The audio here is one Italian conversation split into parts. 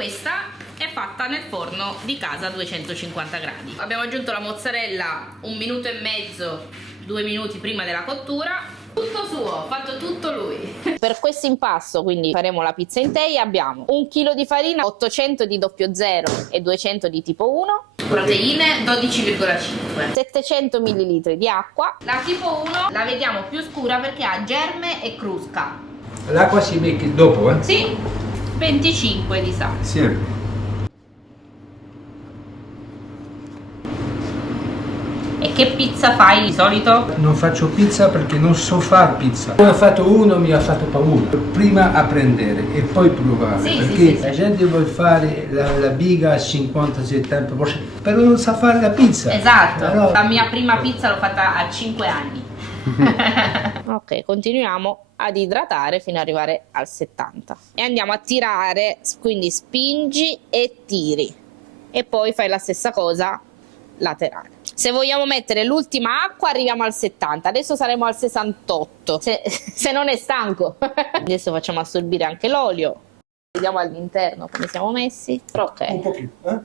questa è fatta nel forno di casa a 250 gradi. Abbiamo aggiunto la mozzarella 1 minuto e mezzo, 2 minuti prima della cottura. Tutto suo, fatto tutto lui. Per questo impasto, quindi faremo la pizza in teglia, abbiamo 1 chilo di farina, 800 di 00 e 200 di tipo 1, proteine 12,5, 700 ml di acqua. La tipo 1 la vediamo più scura perché ha germe e crusca. L'acqua si mette dopo, eh? Sì, 25 di sale. Sì. E che pizza fai di solito? Non faccio pizza perché non so fare pizza. Quando ho fatto uno mi ha fatto paura. Prima apprendere e poi provare. Sì, perché sì, sì, la gente vuole fare la biga a 50-70%, però non sa fare la pizza. Esatto, Allora... la mia prima pizza l'ho fatta a 5 anni. Ok, continuiamo ad idratare fino ad arrivare al 70 e andiamo a tirare, quindi spingi e tiri e poi fai la stessa cosa laterale. Se vogliamo mettere l'ultima acqua arriviamo al 70, adesso saremo al 68 se non è stanco. Adesso facciamo assorbire anche l'olio, vediamo all'interno come siamo messi. Ok, Un po' più, eh?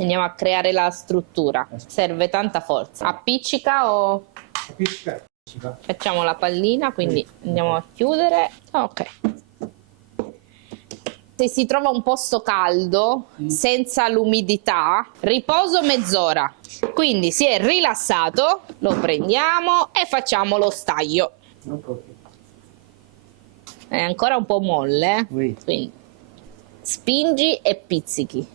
andiamo a creare la struttura, serve tanta forza. Appiccica o Appiccica. facciamo la pallina, quindi andiamo a chiudere. Ok, se si trova un posto caldo senza l'umidità, riposo mezz'ora, quindi si è rilassato, lo prendiamo e facciamo lo staglio. È ancora un po' molle, eh? Oui. Quindi spingi e pizzichi.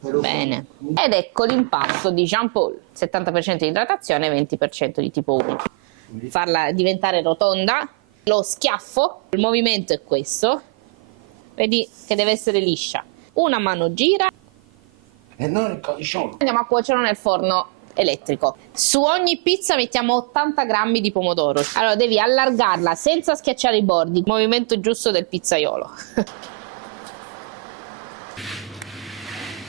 Bene, ed ecco l'impasto di Jean Paul: 70% di idratazione, 20% di tipo 1. Farla diventare rotonda, lo schiaffo, il movimento è questo, vedi che deve essere liscia, una mano gira E non il cornichon. andiamo a cuocerlo nel forno elettrico. Su ogni pizza mettiamo 80 grammi di pomodoro. Allora devi allargarla senza schiacciare i bordi, il movimento giusto del pizzaiolo.